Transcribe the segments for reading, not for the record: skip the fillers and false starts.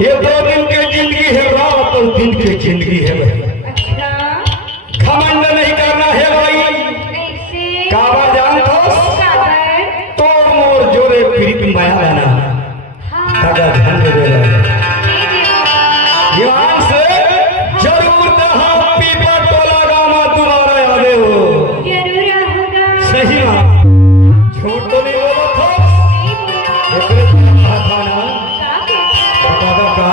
ये 2 दिन की जिंदगी है, रात और दिन की जिंदगी है भाई। घमंड नहीं करना है भाई। काबा जान तो मोर जोरे पीरित माया लेना दादा ध्यान दे देना ध्यान से जरूर दहा पीपा टोला गामा तुम्हारा यादे हो जरूर होगा। सही बात, झूठ तो नहीं बोला था। एकरे कहा था ना दादा का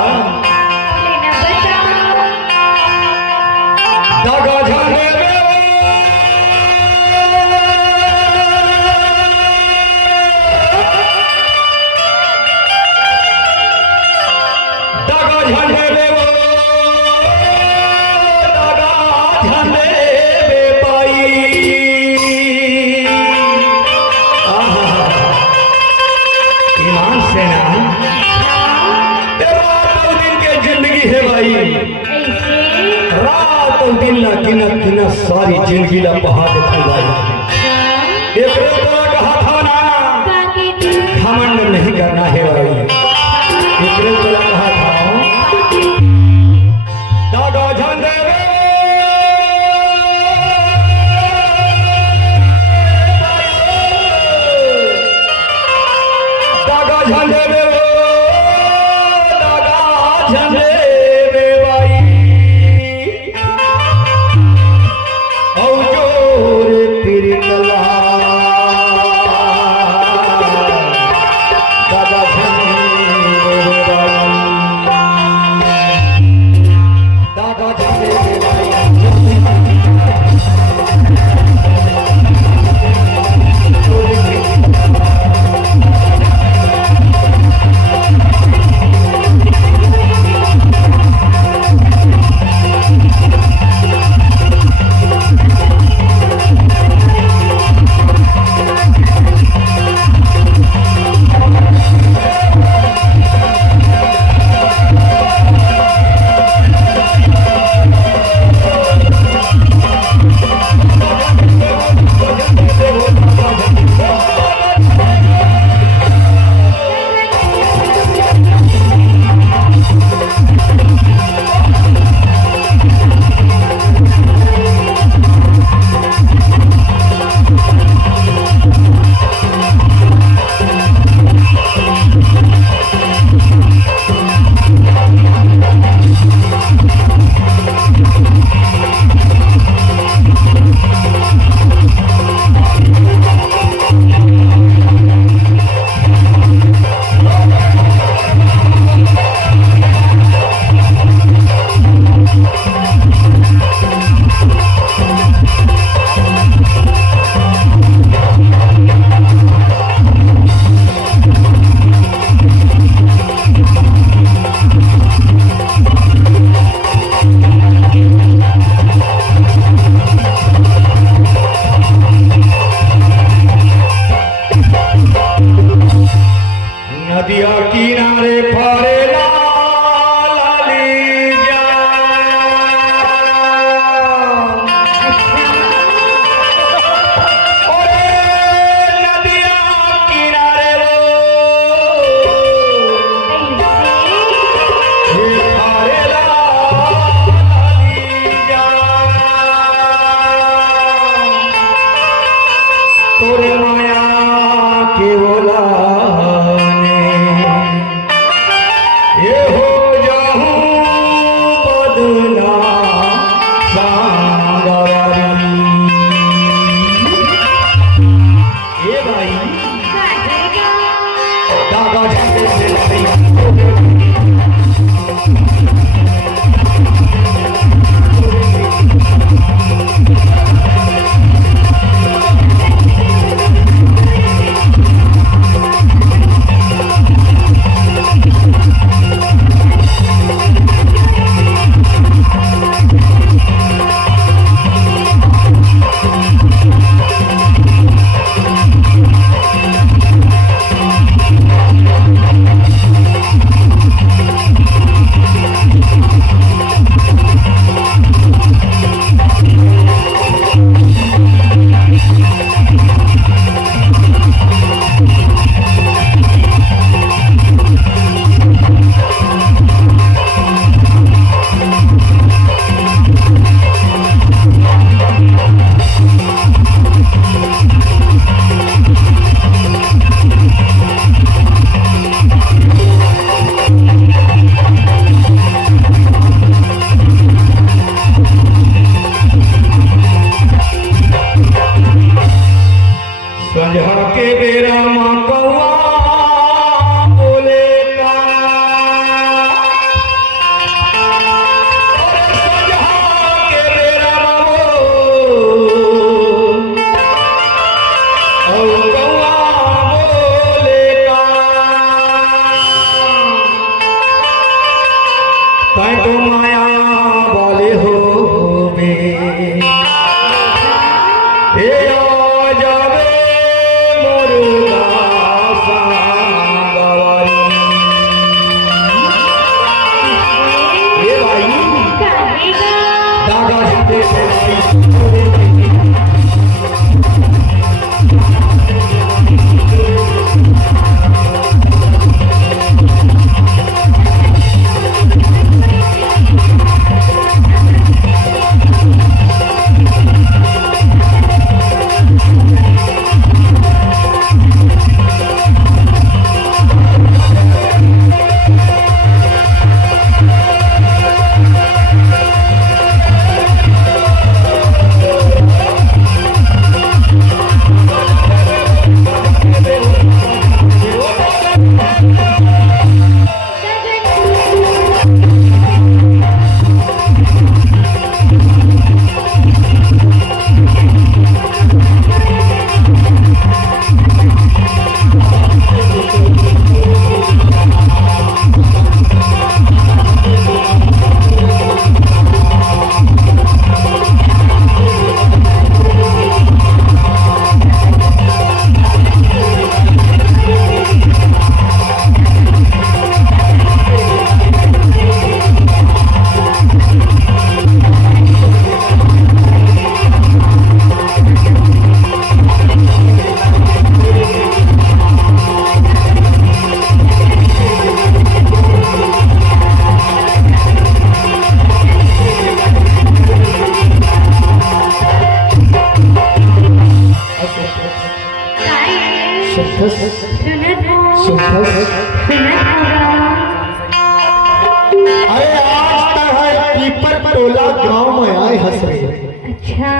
दागा जाने सारी जिंदगी ला पहा देते भाई। एक कहा था ना घमंड नहीं करना है भाई। एक कहा था दादा झंडे दादा झंडे दादा झंडे तय तो माया वाले हो बे हे आ जावे मोरुला सांगवारी ये भाई दादा जीते भाई अरे आज तक है पीपर टोला गांव में आए हंस रहे। अच्छा